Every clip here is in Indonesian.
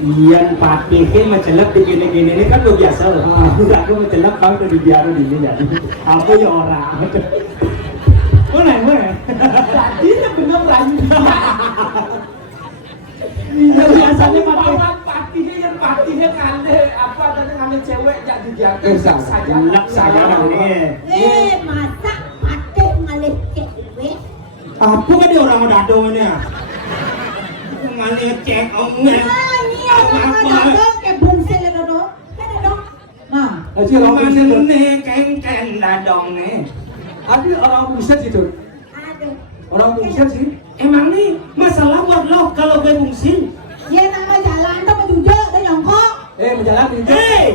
Iyan patihin mencelak di gini-gini ini kan udah biasa loh. Udah aku mencelak kau udah dibiarin di sini jadi. Aku ya orang. Mana? Tadi bener lagi. Iya biasanya patihin kande apa tadi kande cewek jadi dibiarin saja. Enak saja ini. Masa patih ngalih cewek? Apa kan dia orang dado ini ya? Ngalih cek omnya. Aji orang buset nih, keng ladong nih. Ada orang buset situ. Orang buset sih. Emang nih masalah buat lo kalau gue bungsin. Ya nama jalan tuh menjujuk dan nyongkok. Menjalan menjujuk.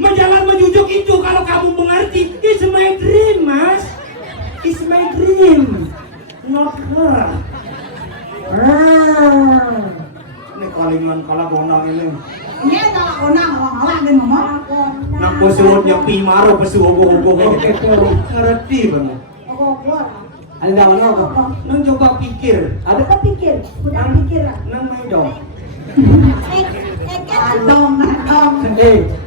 Menjalan menjujuk itu kalau kamu mengerti, it's my dream, mas. It's my dream, not her. Ini kalingan kalah bonang ini. Ini kalau konang awak-awak dan ngomong. Nak pesuut nyepi maro pesuut ogo-ogo ngerti banget. Ogo-ogo. Anda mana apa? Nang coba pikir. Ada kepikir, udah pikir lah. Nang main dong. Dadong.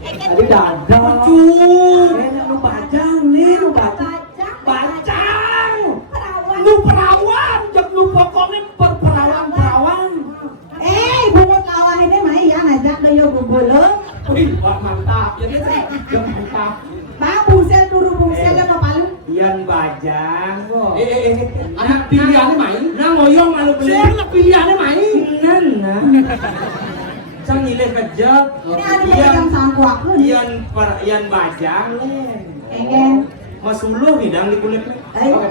Tadi dadong. Cuy. Lu pajang nih, lu pajang. Pajang. Lu perawan, jangan lu pokoknya perawan. Bungut lawan ini mah ya ngajak dayo gugolo. Wih, mantap. Ya kan? Mantap. Pak bungsel turu bungsel apa palu? Iyan bajang kok. Anak pilihannya main. Nang ngoyong malu beli. Anak pilihannya main. Nah. Sang nyilih kejap. Ini ada yang sangkuak lu. Iyan bajang. Engen. Mas ulu hidang di kulit. Ayo.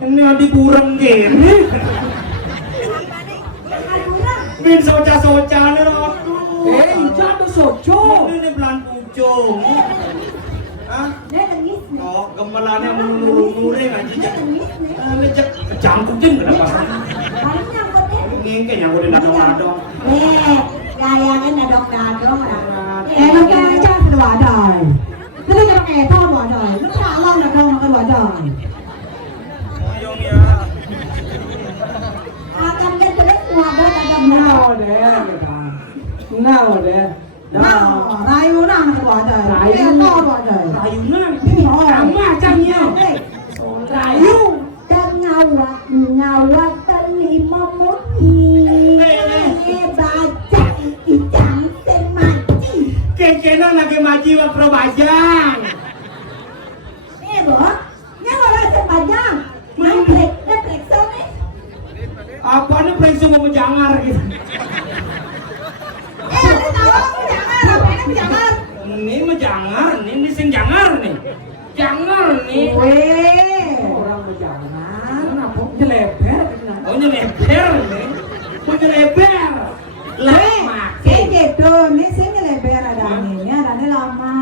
Ini ada kurang gini. Min soca-soca nih aduh. Jatuh soco. Ini belan pucung. Dia nangis nih. Oh, gemelannya menurun-nuring aja. Ngejek kejangkutin kenapa? Paling nyangkutnya. Ngingke nyangkutin dadong-dadong. Gayanya dadong-dadong. Nó cái cha phải đòi đời. Thế nên cái kẻ to đòi đời. Nó thả lâu là đâu mà cái đòi đời. Ngayong ya. Akan cái terus ngabot agak Nào deh kita. Nào deh. Nào, rayu nang cái đòi đời. Rayu to đòi đời. Rayunan. Kamu acangnya. Rayu. Dan ngawat terlima muni. Baca ijang semaji. Kekenan lagi maji wa pro bajang. Bos, nyawa rasa bajang. Main break sone. Apa nih presu mau jangar gitu. Ada tahu aku jangan, apa ini jangan. Ini mah jangar, ini sing jangar nih. Jangar nih. Orang berjangar. Kenapa? Nyeleber. Oh nyeleber nih. Kok nyeleber? Lah make. Gitu, ini sih nyeleber ada anginnya, ada lama.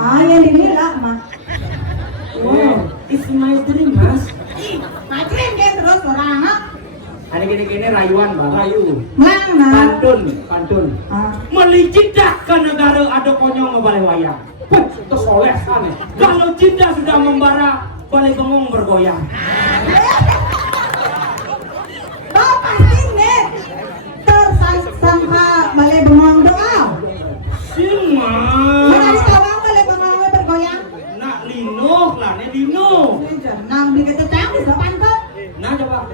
Ah, yang ini lah, Mak. It's my dream, Mas. Macam dia terus orang, ha? Ada gini-gini rayuan, Bang. Rayu. Mana? Pantun. Ah. Melicinta ke negara ada konyol ngebalai wayang. Itu soleh aneh. Kalau cinta sudah membara, balai bengong bergoyang. Bapak ini tersangka balai bengong doa. Sima. Mana di kawang balai bengong bergoyang? Nak lino lah, ne lino. Nang di ketetang di sopan kok. Nah coba.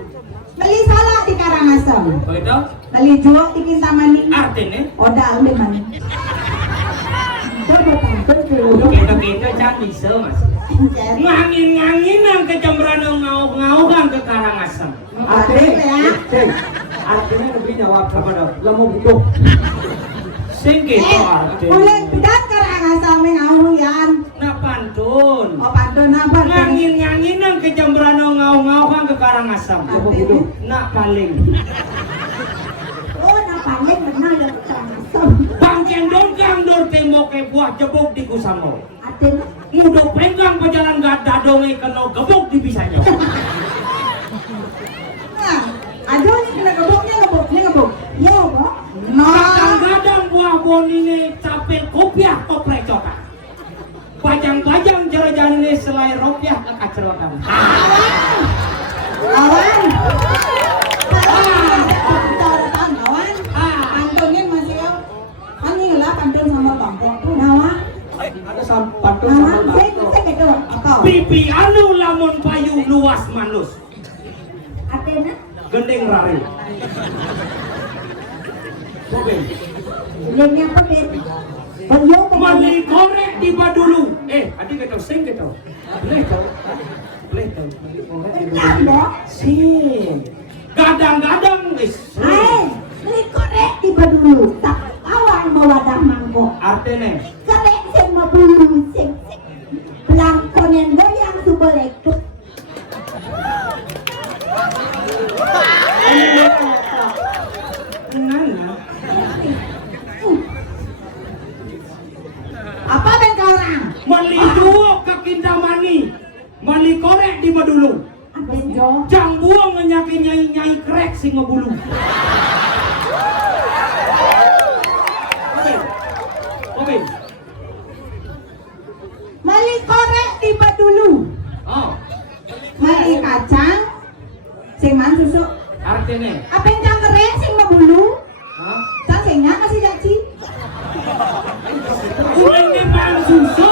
Beli salah di Karangasem. Begitu? Beli jual di Kintamani. Artinya? Odal di mana? Kita jangan bisa, Mas. Ngangin ang kecembrano ngau-ngauhan ke Karangasem. Artinya lebih jawab apa dong? Lemu butuh. Singkit artinya. Oleh bidat Karangasem ngau yan. Nak pantun. Oh pantun apa? Ngangin ang kecembrano ngau-ngauhan ke Karangasem. Artinya? Nak paling. Oh, nak paling benar ada Karangasem. Bang cendong kang dor tembok ke buah jebuk di kusamo. Artinya? Mudah penggang pejalan gak dadonge kena gebuk di bisanya. Nah, aduh ini kena gebuk. Yo, kok. Kadang-kadang buah bonine capek kopiah koprek cokak. Bajang-bajang jarajan ini selai ropiah ke kacerokan. Awan. Awan. Pantunnya masih yo. Ini lah pantun sama bangkok tuh nawa. Ada pantun sama bangkok. Saya gitu apa? Pipi anu lamun payu luas manus. Artinya? Gendeng rari. Oke. Lemnya apa Ben? Beliau Mali korek di badulu. Adik kita sing kita. Boleh tau. Boleh tau. Sing. Gadang-gadang wis. Beli korek tiba dulu. Tak awal mewadah mangkok. Artinya Korek sing mau bulu sing. Pelangkonen goyang subolek tuh. Nana. Apa Ben kau orang? Mali duo ke Kintamani. Mali korek di badulu. Ben Jo. Jang buang ngenyaki nyai krek sing ngebulu. Oke. Mali korek tiba dulu. Oh, Mali kacang sing man susu. artinya. Apa yang cangkere sing mau bulu? Hah? Cangkengnya masih jaci. Ulang ni man susu.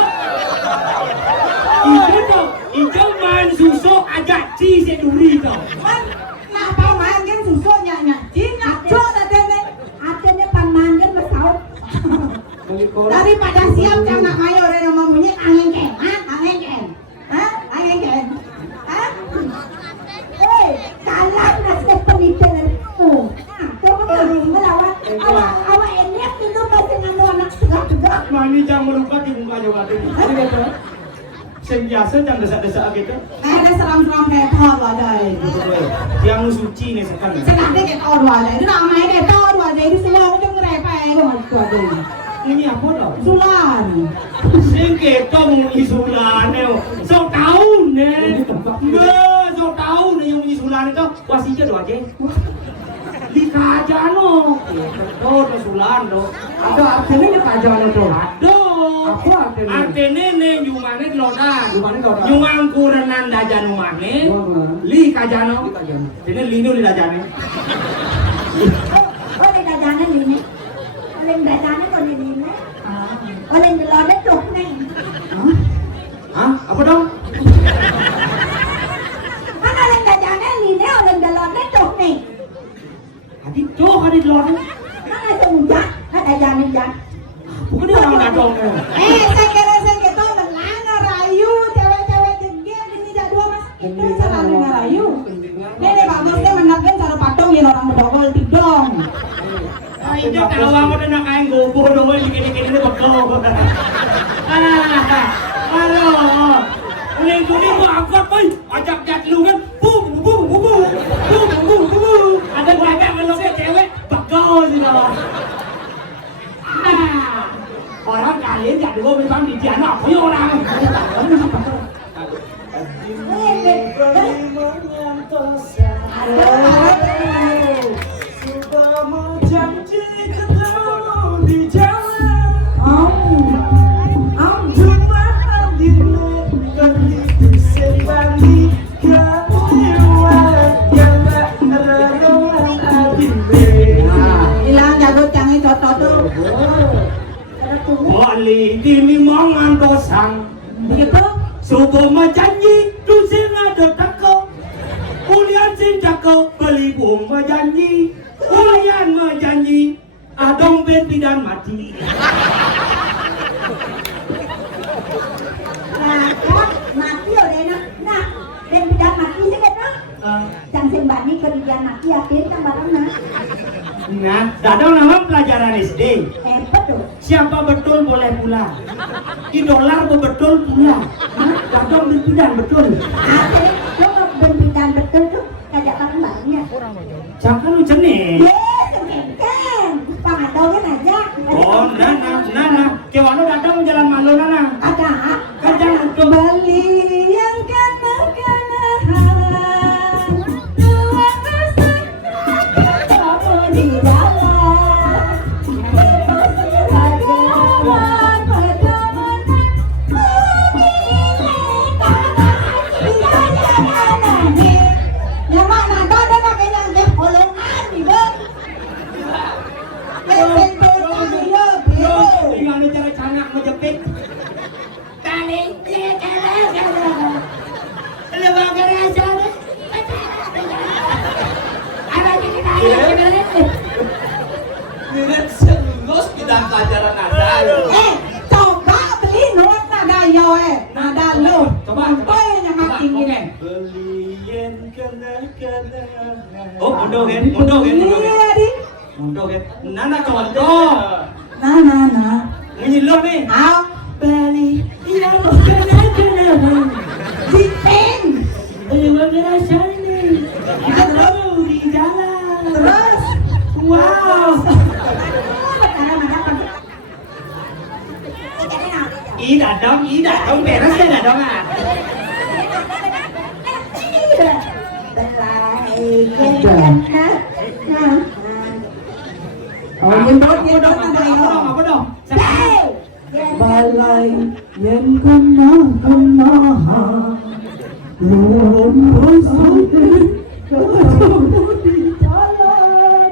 Ijo man susu ajak ci seduri tau. Man, nak pau main kan susu nyanyi. Ngaco adanya pamangan bersaut. Daripada siap jangan mayo dan nama bunyi angin ken. Angin ken. Kalah nasib pemikiran itu. Coba kami melawan awak enak dulu masih nganu anak tegak-tegak. Mani jang melukat di mukanya waktu ini. Ini kata. Sing biasa jang desak-desak gitu. Ada seram-seram kayak tol wadai. Yang suci nih sekarang. Sekarang kayak tol wadai. Itu namanya kayak tol wadai. Itu semua orang yang ngerepai ke wadai. Ini apa tau? Sulan. Sing kita mengunyi sulan sok tahu nih. Sok tahu nih yang mengunyi sulan itu wasinya doa aja. Dikajano. Itu sulan do. Ada artinya dikajano tuh. Aduh. Apa artinya? Artinya nih nyumane lodan. Nyumang kurenan dajan umane. Li kajano. Ini lino li dajane. Oh, di dajanan ini. Oleh dajanan kau di ini. Oleh di lodan tuh nih. Hah? Apa dong? Kan oleh dajanan ini oleh di lodan tuh nih. Adik tuh adik lodan. Kan ada ujak, ada jalan-jalan. Bukan dia orang dadong. Saya kira tuh melanggar rayu, cewek-cewek jengkel ini jadwal mas. Itu cara ngarayu. Ini bagusnya menangkan cara patung yang orang bedogol tidong. Ini kawang udah nak kain gobo dong, dikit-dikit ini bekal. Halo. Ini gua angkat, boy. Ajak jatlu kan. Bum. Ada banyak meluknya cewek bekal sih loh. Orang kalian dua memang di dia nak punya orang. Hilang jago canggih toto tuh. Boleh dimimongan dosang. Begitu? Subuh menjanji, dusin ada teko. Kulian sin teko, beli bung menjanji. Kulian menjanji, adong ben pidan mati. Nah, kan mati udah enak. Nah, dan tidak mati sih kan? Jangan sembani kerjaan mati akhir kan barang nah. Nah, dadang nama pelajaran SD. Betul. Siapa betul boleh pulang. Di dolar betul pulang. Dadang ben pidan betul. Akhir lo berbincang betul tuh kagak barang barangnya. Jangan lu jenis. Yes, kan. Pangadaunya aja. Oh, nah. Kewana dadang jalan malu nana. Ada. Kerja untuk Beli yang kena-kenahan, dua rasa kamu di dalam. Hadapan pertemanan, yang mana ada pakai yang holongan di bawah. tinggal ni cara canak menjepit. Lihat serius kita pelajaran nada. Coba beli nuat nada yo nada lo. Coba. Yang makin gini. Belian kena. Oh, mundur kan? Mundur. Iya di. Nana contoh. Nah. Bunyi lo nih. Au. Beli yang kena. Zipen. Beli rasa ni. Aduh di jalan. Terus. Wow. Ý đã đông beres ya dong ah. Oh, nhưng bớt cái đó là này Apa dong? Balai yang kena belum bersuci ketemu di jalan.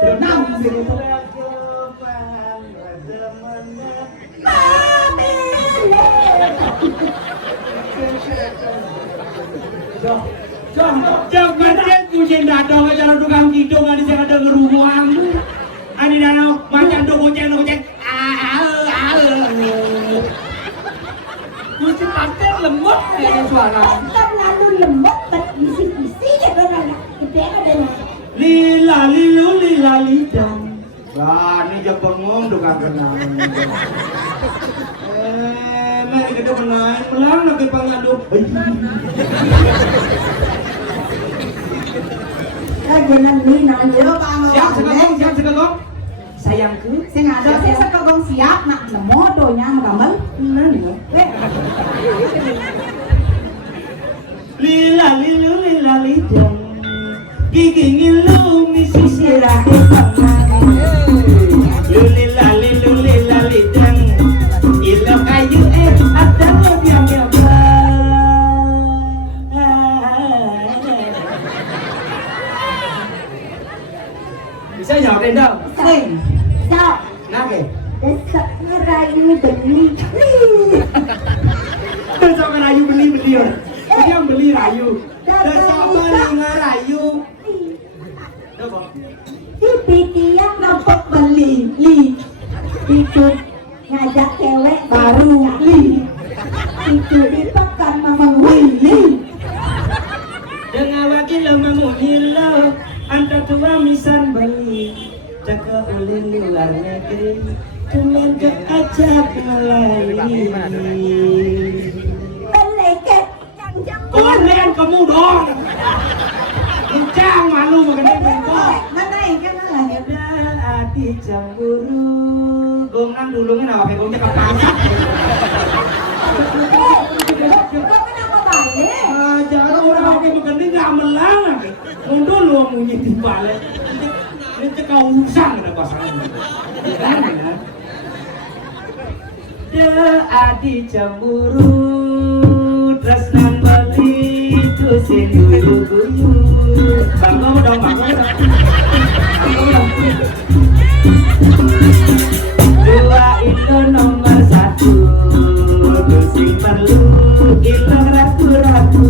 Tenang sih. Jangan kucing dadong aja tukang kidung ada yang ada ngerumuang. Ani danau macam do kucing. Kucing pantai lembut kayak suara. Kan lalu lembut bisik-bisik ya kan gede ada lah. Lila lilu lila lidang. Wah, ini jam bengong tukang kenang. Mari kita menang, melang lagi pangaduk. Lagi nanti nanya Siap sekagong. Sayangku. Saya nggak ada, saya sekagong siap, nak nemu doanya menggambar. Lila lilu lila lidang. Gigi ngilu misi sirah kepang. Lila lilu lila lidang. Ilo kayu ada yang bisa jawab đâu? Sing. sao Nake. besok ngerayu beli Besok ngerayu beli orang. Dia yang beli rayu. Besok beli ngerayu. TV tiap Nampak beli, itu ngajak cewek baru li, itu dipakan mama li. Dengan wakil mengunyilau antara tua misan beli. Jaga oleh luar negeri. Cuman keajak melalui. Meleket Kalian kamu dong. Kencang malu mengenai bengkok. Mana yang kan lah ya? Ada hati cemburu. gong nang dulungnya nawa kayak gong cakap pasak. Kau kenapa balik? Jangan orang kayak begini nggak melang. Mundur lu munyi di balik. Ini cakap usang ada pasangan. Kan ya? De adi cemburu tresnan beli tusin guyu. Bangga dong bangga. Dua itu nomor satu, tusin perlu itu ragu-ragu.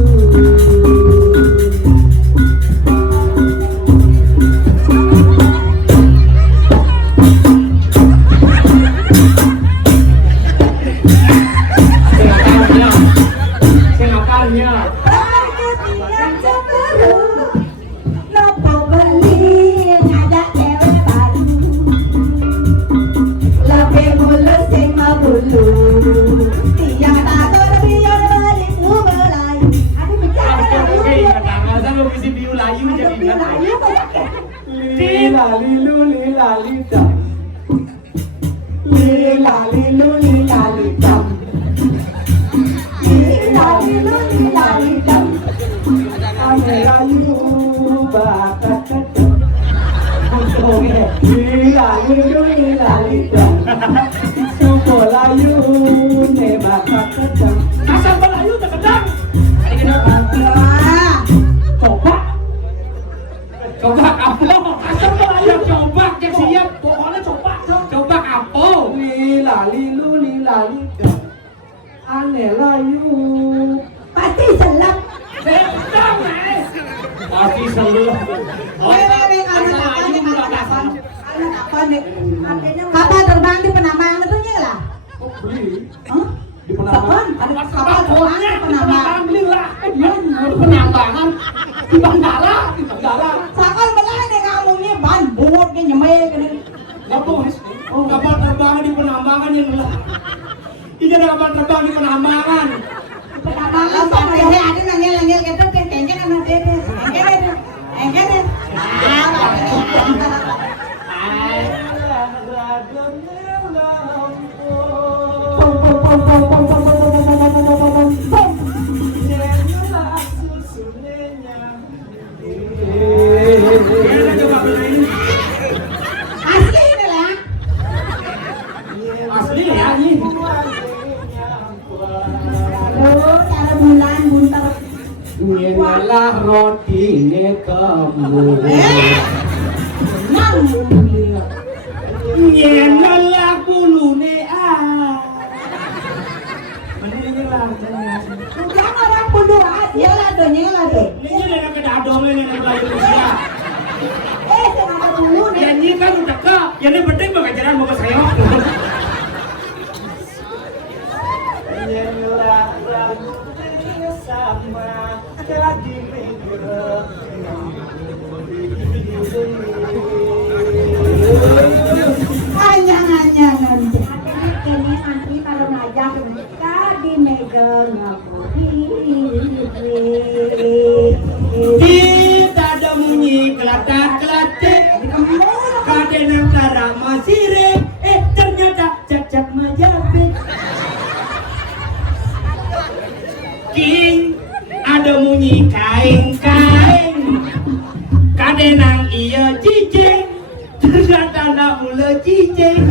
Yang cemburu, nopo beli ngajak cewek baru. Lebih mulus sing mabulu, tiang tato tapi yang balik ngubelai. Aduh bicara Melayu banyak. Lila lilu lila lidam. Lila lilu lila lidam. Lila lilu lila lidam. Amelayu bakat kedem. Lila lilu lila lidam. Sopo layu ne bakat kedem. Asal Melayu tak kedem. Wah, Coba. Coba apa? Asal Melayu coba yang siap. Pokoknya coba. Coba apa? Lila lilu lila lidam. Ane layu. pasti selap. Sedang pasti selalu. Kapal terbang di penambangan itu nya lah. Beli Hah? di penambangan. Ada kapal terbang di penambangan. Beli lah. Dia di penambangan di bandara. Di bandara. Sakal belah nih kamunya ban bot ke nyemai ke. Nggak bos. Kapal terbang di penambangan yang lah. Ini ada kapal terbang di penambangan. Penambangan sampai ada nangil gitu kayaknya kan ada engke. Asli ini lah. Asli ya ini. Oh, cara bulan buntar. Nyelah roti ne kamu. Nang. Nyelah bulu ne Mana lah. Jangan orang bodoh aja lah tuh, nyela tuh. Ini nak kedadong ini nak belajar usia. Senang dulu nih. Yang ini kan udah ke, yang ini penting bagai jalan bapak saya. Nyelah rambutnya sama jadi minggu. Hanya nanti. Kayaknya nanti kalau ngajak mereka di megang Kita ada bunyi kelatak-kelatik. Kadang kara masire, ternyata cacak majapit. King ada bunyi kain-kain. Kadang iya cicing, ternyata nak mula cicing.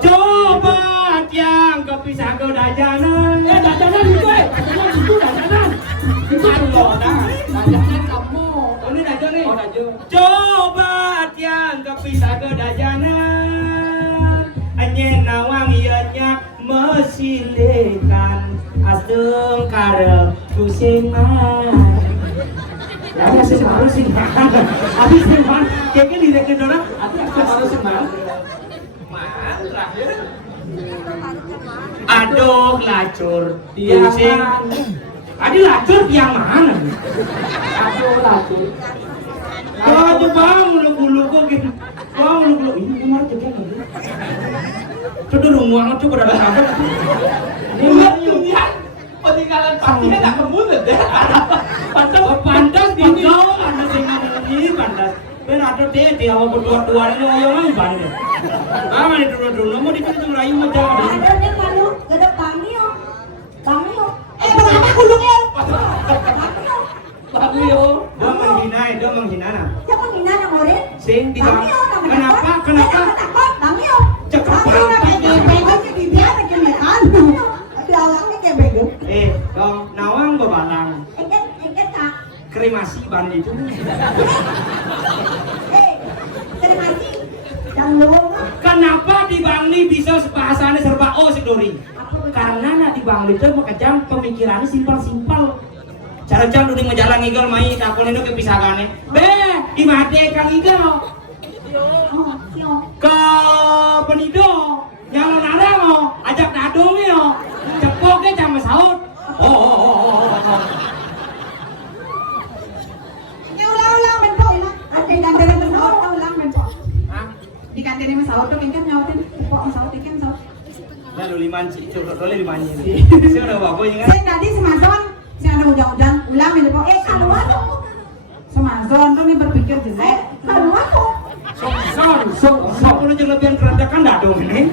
Coba tiang kepisah ke dajanan. Dajanan itu dajanan itu dajanan. Itu loh dajanan kamu. Oh ini dajanan nih. Oh dajanan. Coba tiang kepisah ke dajanan. Anyen nawang ianya mesilekan aseng karep kusingan. Ya sih harus sih. Habis sih man. Kayaknya direkin orang. Aku harus sih man. Aduh lacur pusing. Adi lacur yang mana? Aduh lacur. Wah coba mulu-mulu gitu. Wah mulu-mulu ini kemarin juga nih. Sudah rumah itu berada apa? Ini peninggalan pastinya tak kemudian deh. Pantas di jauh ada cerdas. Ben ada tete awak berdua-dua ini oyong aja bani. Kamu ini dulu mau dipilih rayu mau jalan. Ada nih malu, gede Bangio. Bangio. Mengapa kulungnya? Bangio. Dia menghina nah. Siapa menghina yang orang? Sing tiga. Bangio namanya. Kenapa? Kenapa? Takut, Bangio. Cakap Bangio banget. kayak bego sih bibirnya kayak mekan. Tapi awaknya kayak bego. Dong, nawang bebalang. Engket tak. Kremasi bani itu. Terima kasih. Jangan lupa. Kenapa di Bangli bisa bahasanya serba O si Dori? Karena nanti Bangli itu makanya pemikirannya simpel-simpel. Cara jam udah menjalan ngigol mai takon itu kepisahane. Di mate kang ngigol. Oh, siapa? Ke penido yang nada mo ajak nadong yo. Cepoknya jam saut. Ini ulang-ulang menpok ini. Ada kantin menpok, ulang menpok. Di kantin mas saut tuh kan nyautin, pok mas saut kan saut. Lalu limanci, coba boleh limanci. Saya udah bawa ini kan. Saya tadi semazon, saya ada ujang-ujang, ulang menpok. Kalau aku, Semazon tuh nih berpikir jelek. kalau aku, Sok perlu jeung lebihan keradakan dah dong ini.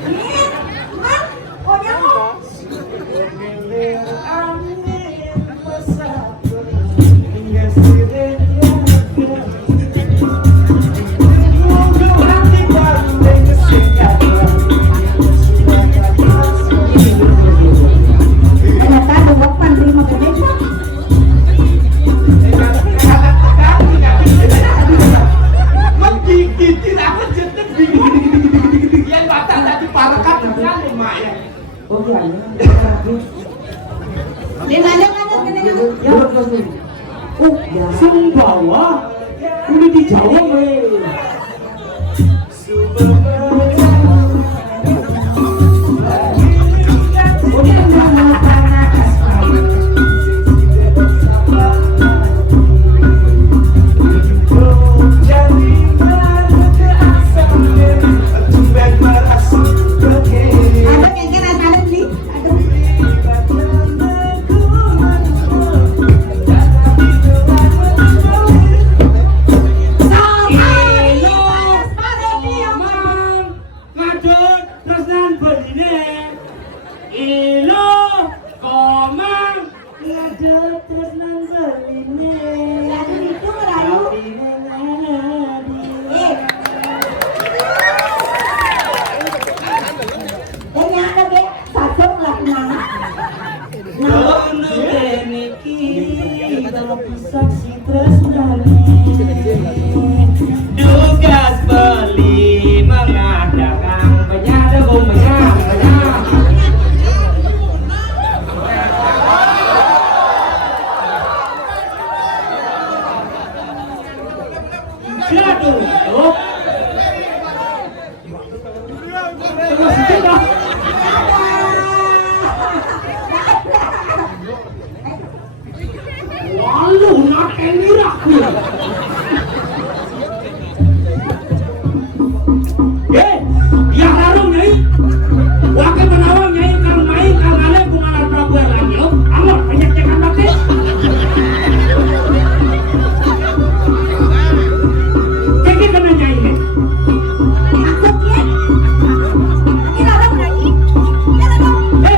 man, oh nyamu. Ternyata ada wakpan terima kasih. Menggigit aku jadi bingung. Yang batang tadi parah kan lumayan. Oh iya. Dia lanjut gini. Ya, Sumbawa. Ini di Jawa weh. Ada yang kena ada nih. Lagu itu merayu. Ini ada ke satu lagu nama. Tugas beli mengadakan penyada penyang. Jatuh. Terus kita walu nak kenira. Yang larung nyai. Wakil menawang nyai kang main kang ale bungalan Prabu Erlangga. Amor penyekcekan bakti. Keke kena nyai nih. Maksudnya? Ini lagu lagi.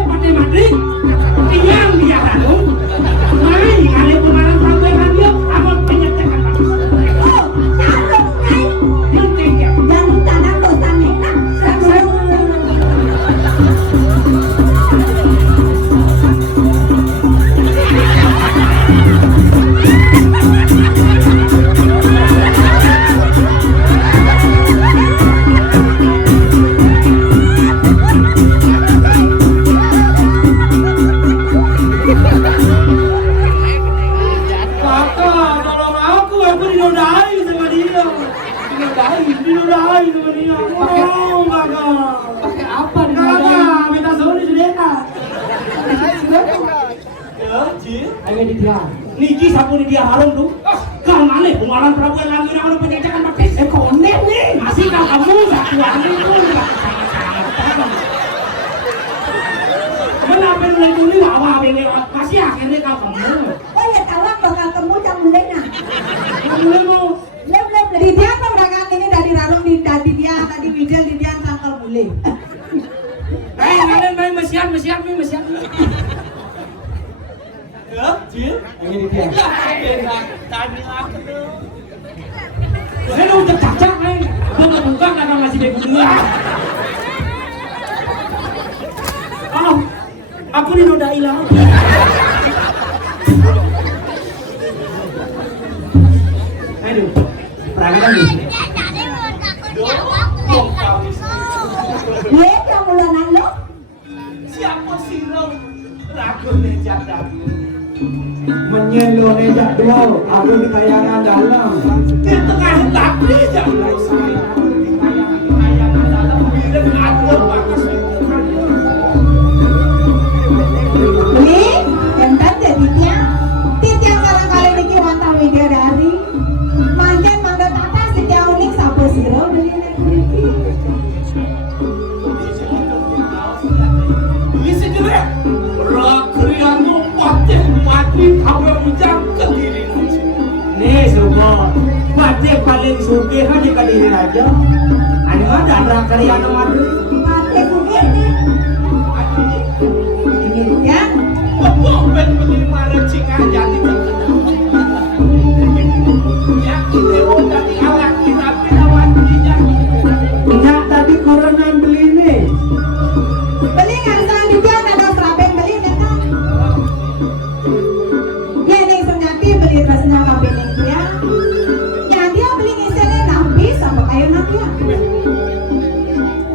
Pati mati. Iyang dia larung. Main ale bungalan Prabu Erlangga. Amor penyekcekan bakti. Oh, taruh kai. Yang keke. Yang tanah dosa enak. Kakak, tolong aku dinodai sama dia. Dinodai sama dia. Tolong kakak. Pakai apa nih? Kakak, minta soli sedekah. Ya, Jin. Ayo di dia. Niki sapu di dia harum tuh. Kang mana bungalan Prabu Erlangga yang ada penjajakan pakai konek nih. Masih kang kamu satu hari itu. Kenapa mulai dulu awal ini masih akhirnya kau kamu. Oh ya tahu bakal kamu jam mulai nah. Mulai mau Lep Di Didian pemerakan ini dari Rarung di Didian tadi Widel Didian sangkal boleh. Kalian main mesian. Ya, Cil. Ini dia. Tadi aku tuh. Saya udah cacak main. Gua nggak buka karena masih bego dua. Oh, aku dinodai lagi. Aduh, perangkat nih. Dia yang mulanan lo. Siapa sih lo? Ragu nejak tadi. Menyendo nejak dua, aku di kayangan dalam. Itu kan tapi jangan saya di kayangan dalam bilang aku bagus. Nih, yang tadi Didian sarang kali niki wantah widadari. Manjen mangga tata setia unik sapo siro beli nek niki. Bisa juga. Rakrian patih mati kawe ujang ke diri. Nih, Subo. Mati paling sugih aja ke diri aja. Anu ada rakarian madu. Mati begini. Ini Didian. Kok ben beli mana cinga jadi ya kita udah di awak tapi lawan dia. Enggak tadi korenan beli nih. Beli ngan sarang Didian ada serabeng beli nek kan. Ya ning sunyati beli rasanya kabeh ning dia. Ya dia beli ngisene nabi sama kayu nabi ya.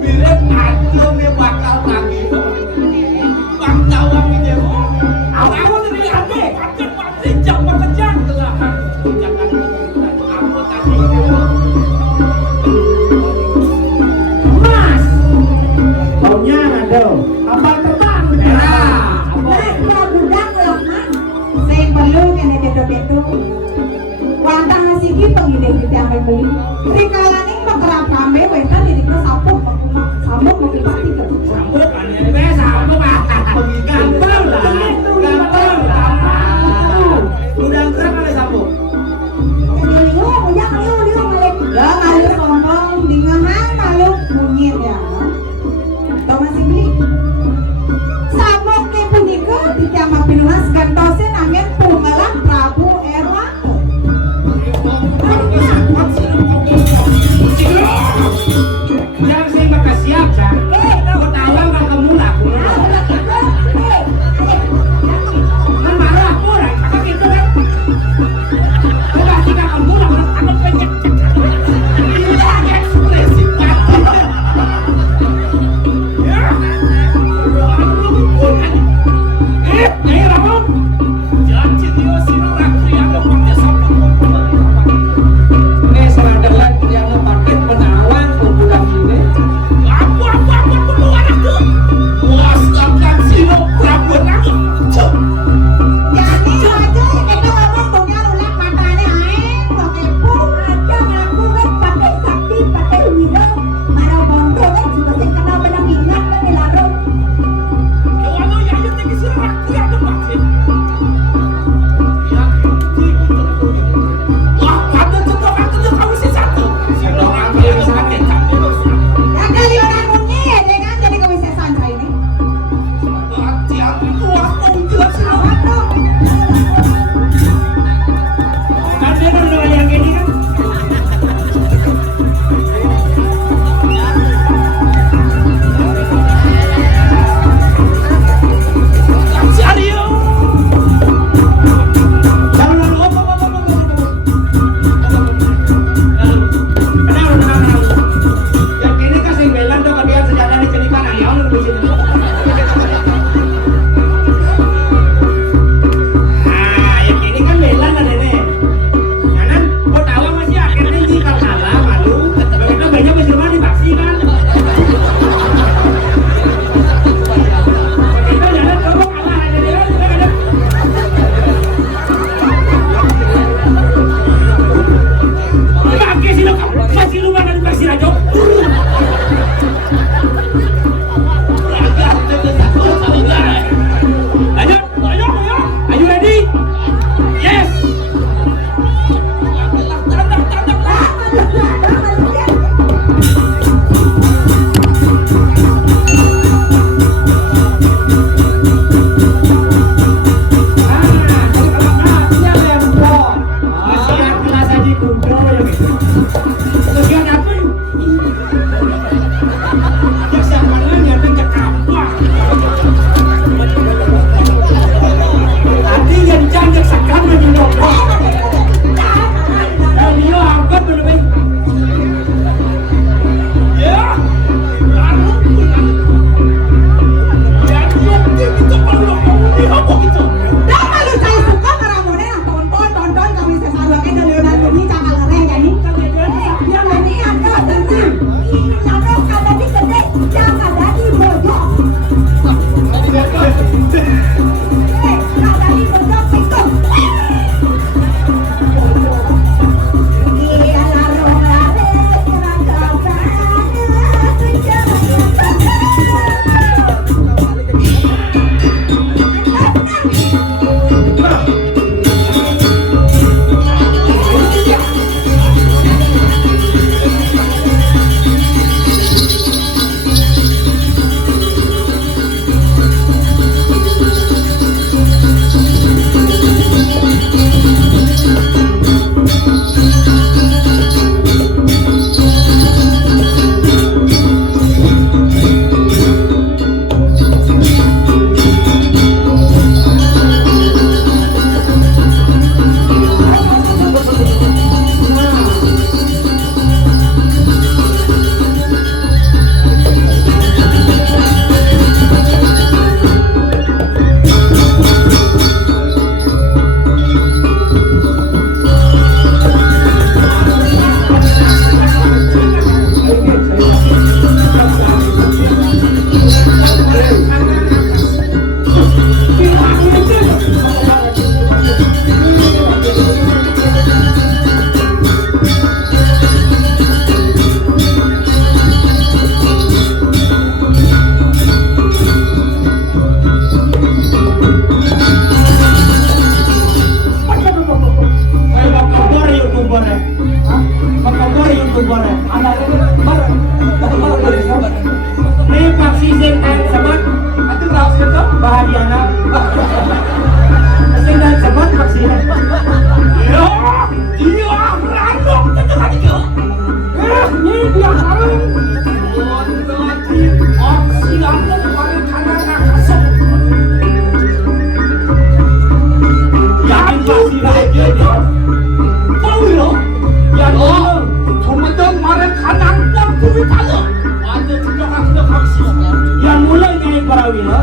Bila aku nih bakal tagi bang tawang ini aku dari ade pasti jam bekerja telah jangan aku tadi Mas. Baunya ada. Apa terbang? Nah, gua budak loh, Mas. Saya perlu kena bedo-bedo. Wantah nasi ki pengide kita ambil beli. Rikalaning makerap kambe wetan didikna sapuk sambuk mobil pasti ke. Sambut aneh sambut gampang lah. Udah gerak kali sambut. Liu, bujang liu balik. Ya malu sombong dingahan malu mungin ya. Tau masih beli. Sabuk ke punika dicama pinunas gantosin angin pumalang Prabu Erlang. Jangan sih bakal siap, Cak. Aku tahu nggak kamu laku. Kan marah aku lah, kakak gitu kan. Coba jika kamu laku, aku pengen ini ekspresi kaki ya ayo Ramon. jangan cinta si rakrian pakai sabun Ini seradalan yang pakai penawan bukan ini. aku keluar aku wastakan silo prabu aku Jadi aja kita ngomong punya ulah matane ae pakai pun Ada ngaku kan pakai sakti, pakai wiro. Mana bongko kan juga saya kenal benang ingat kan dilarang. kalau yang tinggi si rakrian pakai wah ada contoh aku tuh kamu sih satu silo rakrian pakai sakti ya kali orang munyi ya dengan jadi kewisesan saya ini. hati-hati kuat mau jelas silo Kan dia udah yang ini kan. Sario Jangan lalu apa. Tenang. Yang ini kasih belan tuh kalian sejadah di celipan ayam lu di sini. Nah, yang ini kan belan ada nih. Kanan, kau tahu masih akhirnya ini kalau salah malu. Kita banyak masih rumah dipaksi kan. Kita jangan coba kalah ada dia juga ada. Pakai sih lo masih lu mana dipaksin aja. Lanjut, ayo ready? Yes. ikut bareng. Ini paksi sing dan semat. Atuh raos gitu. Bahagiana. Sing dan semat paksi. Ya, dia random tetep aja ke. Ini dia harus. Lagi opsi aku kemarin karena kasep. Yakin paksi lagi dia. Tahu ya? Ya Oh, temen-temen kemarin kanan pun duit aja. Ada tidak aku dah kasih. yang mulai naik para wila